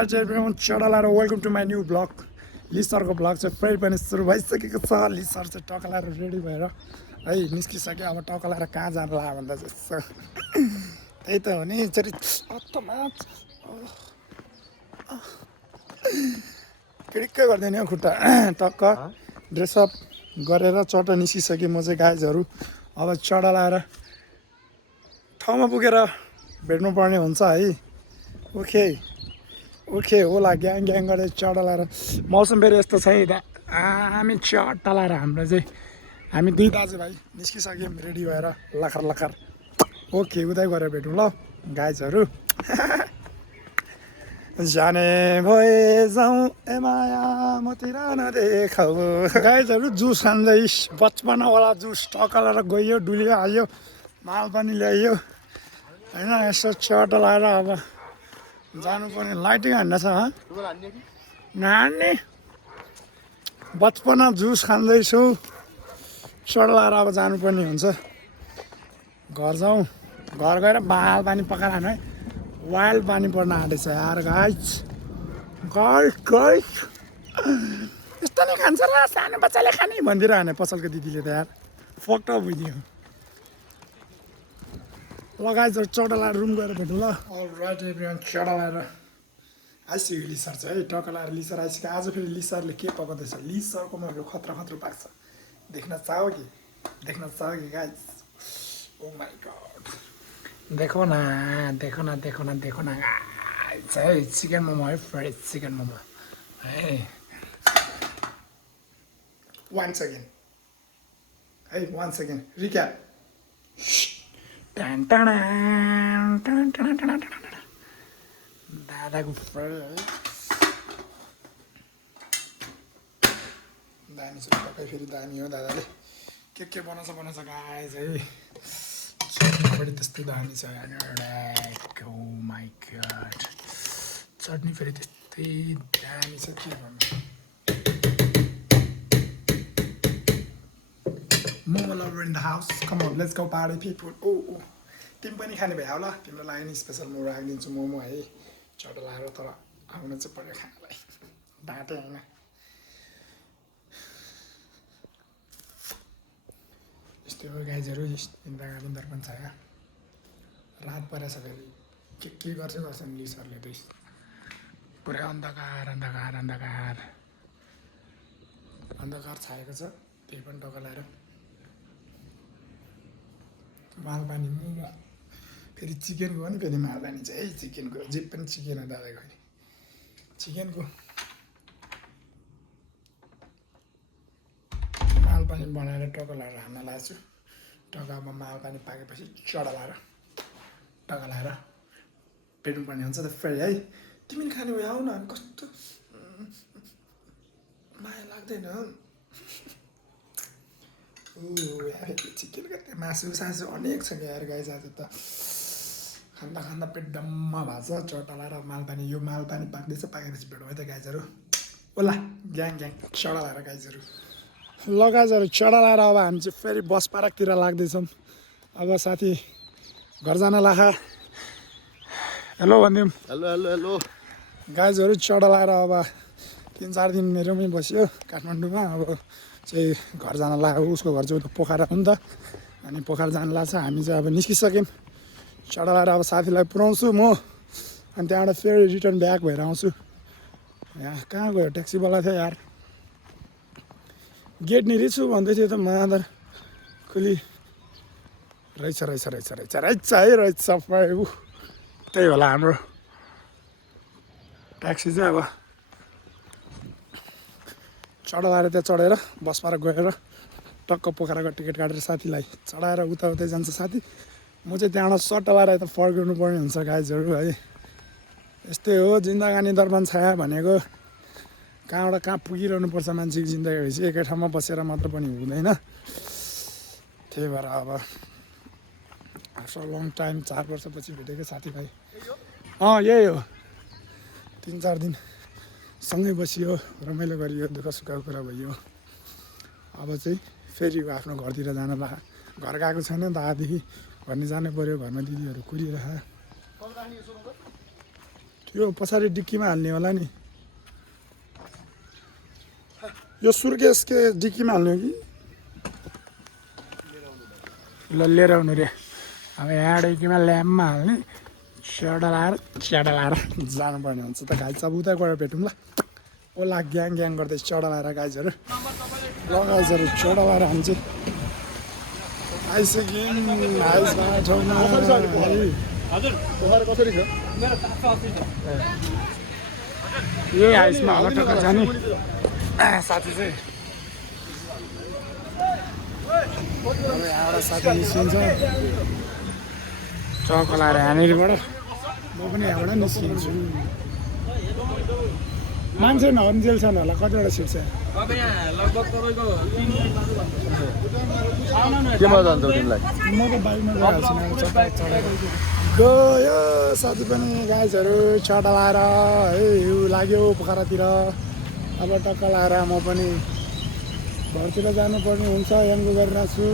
right everyone चढालाएर welcome to my new blog लिसरको blog चाहिँ फेरि पनि सुरु भइसकेको छ लिसर चाहिँ टकलाएर रेडी भएर है निस्किसक्यो अब टकलाएर कहाँ जानु ला भन्दा चाहिँ त्यही त हो नि चरी किडिक्कै गर्दैन हौ खुट्टा टक्क ड्रेसअप गरेर चट्ट निस्किसकेँ म चाहिँ गाइजहरू अब चढालाएर ठाउँमा पुगेर भेट्नुपर्ने हुन्छ है ओके ओके होला ग्याङ ग्याङ गरेर चढालाएर मौसम फेरि यस्तो छ है हामी चट्टालाएर हाम्रो चाहिँ हामी दुई दाजुभाइ निस्किसक्यौँ रेडी भएर लखर लखर ओके उतै गएर भेटौँ ल गाइजहरू जाने भए जाउँ ए माया मतिर नदेखाऊ गाइजहरू जुस खाँदै बचपनावाला जुस टकलाएर गयो डुल्यो आयो माल पनि ल्याइयो होइन यसो चट्टालाएर अब जानुपर्ने लाइटिङ हान्ने छ नानी बचपना जुस खाँदैछु चढलाएर अब जानुपर्ने हुन्छ घर जाउँ घर गएर माल पानी पकाएर खानु है वाइल्ड पानी पर्न आँटेछ यार गाइस गाइस गाइस यस्तो नै खान्छ ल सानो बच्चाले खाने भनिदिएर हाने पसलको दिदीले त यार फक्ट भइदियो लगाइज चढालाएर रुम गएर भेटौँ ल अल राइट एभ्रिवान चढालाएर आइसक्यो लिसर चाहिँ है टकलाएर लिसर आइसक्यो आज फेरि लिसरले के पकाउँदैछ लिसरको मेरो खतरा खतरा पाक्छ देख्न चाहो कि गाइज ओ माई गड देखो न देखो न देखो न देखो न गाइज है चिकन मोमो है फ्रेस चिकन मोमो है 1 सेकेन्ड है 1 सेकेन्ड रिक्याप दादाको फ्रेस दामी छ पक्कै फेरि दामी हो दादाले के बनाउँछ गाइज है चटनी पनि त्यस्तै दामी छ ओ माई गड चटनी फेरि त्यस्तै दामी छ के भन्नु momo lover in the house come on let's go party people ओ तिमी पनि खाने भए होला तिम्रो लागि नि स्पेसल म राखिदिन्छु मोमो है चटो लाएर तर आउनु चाहिँ पऱ्यो खानालाई ढाँटे होइन यस्तै हो गाइजहरू इन्द्र पनि छ यहाँ रात परेछ फेरि के गर्छन् लिसरले त पुरै अन्धकार छाएको छ त्यही पनि टकलाएर माल पानी मोमो फेरि चिकनको पनि फेरि माल पानी चाहिँ है चिकनको जे पनि चिकन हो दादाको चिकनको माल पानी बनाएर टकलाएर हान्न लाग्छु टकामा माल पानी पाकेपछि टकलाएर पेट्नुपर्ने हुन्छ त फेरि है तिमी खाने भयो आऊ न कस्तो माया लाग्दैन चिकन मासु सासु अनेक छ यार गाइस आज त खाँदा पेट डम्मा भएको छ चटलाएर माल पानी यो माल पानी पाक्दैछ पाकेपछि भेटौँ है त गाइजहरू ओला ग्याङ चढालाएर गाइजहरू ल गाइजहरू चढालाएर अब हामी चाहिँ फेरि बस पार्कतिर लाग्दैछौँ अब साथी घर जान लाखा हेलो भनिदिउँ हेलो गाइजहरू चढालाएर अब 3-4 दिन मेरोमै बस्यो काठमाडौँमा अब चाहिँ घर जान लाग्यो उसको घर चाहिँ पोखरा हो नि त अनि पोखरा जान लाग्छ हामी चाहिँ अब निस्किसक्यौँ चढालाएर अब साथीलाई पुऱ्याउँछु म अनि त्यहाँबाट फेरि रिटर्न ब्याक भएर आउँछु यहाँ कहाँ गयो ट्याक्सीवाला थियो यार गेट नि रिछु भन्दै थियो त मादर खुली रहेछ सबै त्यही होला हाम्रो ट्याक्सी चाहिँ अब चढाएर त्यहाँ चढेर बसमा गएर टक्क पोखराको टिकट काटेर साथीलाई चढाएर उतै जान्छ साथी म चाहिँ त्यहाँबाट सट्टाएर यता फर्किनु पर्ने हुन्छ गाइजहरू है यस्तै हो जिन्दगानी दर्पण छाया भनेको कहाँबाट कहाँ पुगिरहनुपर्छ मान्छेको जिन्दगी भएपछि एकै ठाउँमा बसेर मात्र पनि हुँदैन त्यही भएर अब आफ्टर लङ टाइम 4 वर्षपछि भेटेको साथीभाइ यही हो 3-4 दिन सँगै बसियो रमाइलो गरियो दुःख सुखको कुरा भयो अब चाहिँ फेरि आफ्नो घरतिर जान ला घर गएको छैन दादादेखि भन्ने जानु पऱ्यो घरमा दिदीहरू कुरिरहेको त्यो पछाडि डिक्कीमा हाल्ने होला नि यो सुर्केस के डिक्कीमा हाल्ने हो कि ल लिएर आउनु रे अब यहाँ डिक्कीमा ल्याम्पमा हाल्ने चडा लाएर जानुपर्ने हुन्छ त गाइज अब उता गएर भेटौँ ल ओला ग्याङ ग्याङ गर्दै चडा लाएर गाइजहरू ल गाइजहरू चडा लाएर हामी चाहिँ आइसक्यौँ आइस ठाउँमा हजुर पोखरा कसरी छ यही आइसमा होला टक्क जाने साथी चाहिँ अब यहाँबाट साथी निस्किन्छ चक्क लाएर यहाँनिरबाट म पनि यहाँबाट निस्किन्छु मान्छे नहुन्जेल छ होला कतिवटा सिट छ अब यहाँ लगभग तपाईँको 3 केमा जान्छ तिमीलाई म त बाइकमा गइहाल्छु नि चट्टा चढेर गयो साथी पनि गाइजहरू चट्टा लाएर है हिउँ लाग्यो पोखरातिर अब टक्क लाएर म पनि घरतिर जानुपर्ने हुन्छ याङ्गो गरिरहेको छु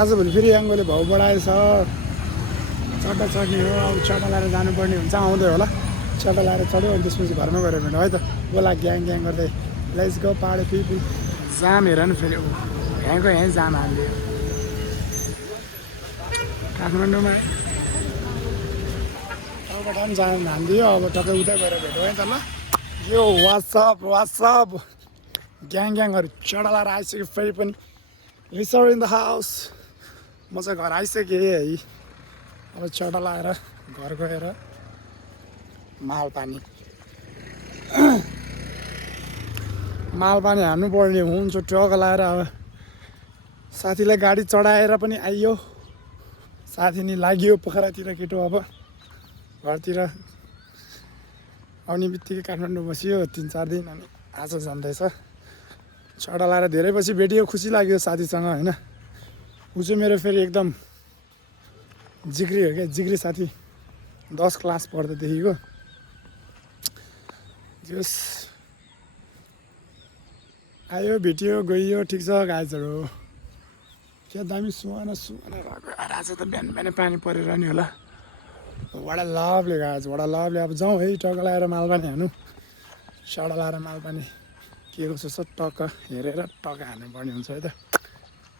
आजभोलि फेरि याङ्गोले भाउ बढाएछ चट्टा चढ्ने हो अब चट्टा लाएर जानुपर्ने हुन्छ आउँदै होला चट्टा लाएर चढ्यो अनि त्यसपछि घरमा गएर भेट्यो है त बोला ग्याङ ग्याङ गर्दै लेट्स गो पाहाडे पिपल जाम हेर न फेरि यहाँको यहीँ जाम हाल्यो काठमाडौँमा तलबाट पनि जाम हालिदियो अब टक्कै उता गएर भेट्यो है त ल यो वाट्सअप ग्याङ ग्याङहरू चढा लाएर आइसक्यो फेरि पनि लिसर इन द हाउस म चाहिँ घर आइसकेँ है अब चढा लाएर घर गएर माल पानी हाल्नुपर्ने हुन्छ ट्रक लाएर अब साथीलाई गाडी चढाएर पनि आइयो साथी नि लाग्यो पोखरातिर केटो अब घरतिर आउने बित्तिकै काठमाडौँ बसियो 3-4 दिन अनि आज जाँदैछ चढा लाएर धेरै पछि भेटियो खुसी लाग्यो साथीसँग होइन ऊ चाहिँ मेरो फेरि एकदम जिग्री हो क्या जिग्री साथी 10 क्लास पढ्दादेखिको जस आयो भेटियो गइयो ठिक छ गाइजहरू क्या दामी सुहाना भएको आज त बिहान बिहानै पानी परेर नि होला वडा लभले गाइज वडा लभले अब जाउँ है टक्क लगाएर मालपानी हानु सडा लाएर मालपानी के कसो छ टक्क हेरेर टक्क हान्नुपर्ने हुन्छ है त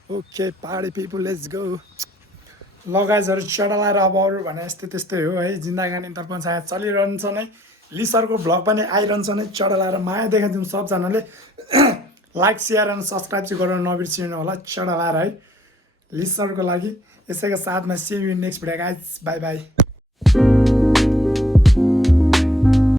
ओके पाहाडी पिपल लेट्स गो लगाइजहरू चडा लाएर अब अरू भने यस्तै त्यस्तै हो है जिन्दगानी दर्पण छाया चलिरहन्छ नै लिसरको भ्लग पनि आइरहन्छ नै चडा लाएर माया देखाइदिउँ सबजनाले लाइक सेयर एन्ड सब्सक्राइब चाहिँ गर्न नबिर्सिनु होला चडा लाएर है लिसरको लागि यसैको साथमा see you next video guys bye by